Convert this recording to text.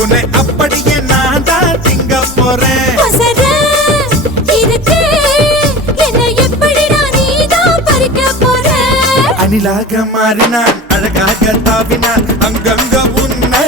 உன்னை அப்படியே நான் தான் திங்க போறேன். அணிலாக மாறினான், அழகாக தாவினான், அங்கங்க உன்னை